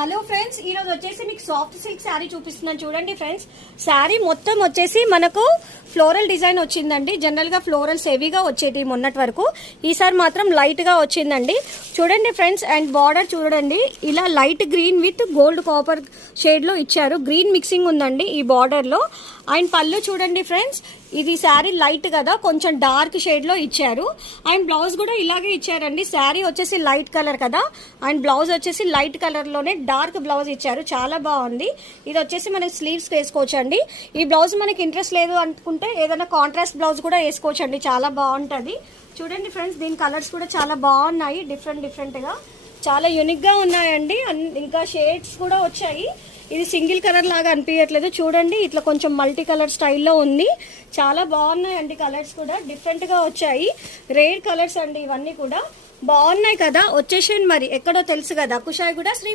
Hello friends, ఈ రోజు వచ్చేసి మీకు సాఫ్ట్ సిల్క్ శారీ చూపిస్తున్నాను. చూడండి ఫ్రెండ్స్, శారీ మొత్తం వచ్చేసి మనకు ఫ్లోరల్ డిజైన్ వచ్చిందండి. జనరల్ గా ఫ్లోరల్స్ హెవీగా వచ్చేది మొన్నటి వరకు, ఈసారి మాత్రం లైట్ గా వచ్చిందండి. చూడండి ఫ్రెండ్స్, అండ్ బార్డర్ చూడండి, ఇలా light green with gold copper shade లో ఇచ్చారు. గ్రీన్ మిక్సింగ్ ఉందండి ఈ బార్డర్ లో. అండ్ పళ్ళు చూడండి ఫ్రెండ్స్, ఇది శారీ లైట్ కదా, కొంచెం డార్క్ షేడ్ లో ఇచ్చారు. అండ్ బ్లౌజ్ కూడా ఇలాగే ఇచ్చారండి. శారీ వచ్చేసి లైట్ కలర్ కదా, అండ్ బ్లౌజ్ వచ్చేసి లైట్ కలర్ లోనే డార్క్ బ్లౌజ్ ఇచ్చారు. చాలా బాగుంది. ఇది వచ్చేసి మనకి స్లీవ్స్ వేసుకోవచ్చు అండి. ఈ బ్లౌజ్ మనకి ఇంట్రెస్ట్ లేదు అనుకుంటే ఏదైనా కాంట్రాస్ట్ బ్లౌజ్ కూడా వేసుకోవచ్చు అండి, చాలా బాగుంటది. చూడండి ఫ్రెండ్స్, దీని కలర్స్ కూడా చాలా బాగున్నాయి, డిఫరెంట్ గా చాలా యూనిక్ గా ఉన్నాయండి. ఇంకా షేడ్స్ కూడా వచ్చాయి. ఇది సింగిల్ కలర్ లాగా అనిపించట్లేదు. చూడండి, ఇట్లా కొంచెం మల్టీ కలర్ స్టైల్లో ఉంది. చాలా బాగున్నాయండి, కలర్స్ కూడా డిఫరెంట్ గా వచ్చాయి. రేర్ కలర్స్ అండి, ఇవన్నీ కూడా బాగున్నాయి కదా. వచ్చేసేయండి మరి, ఎక్కడో తెలుసు కదా, కుషాయిగూడ శ్రీ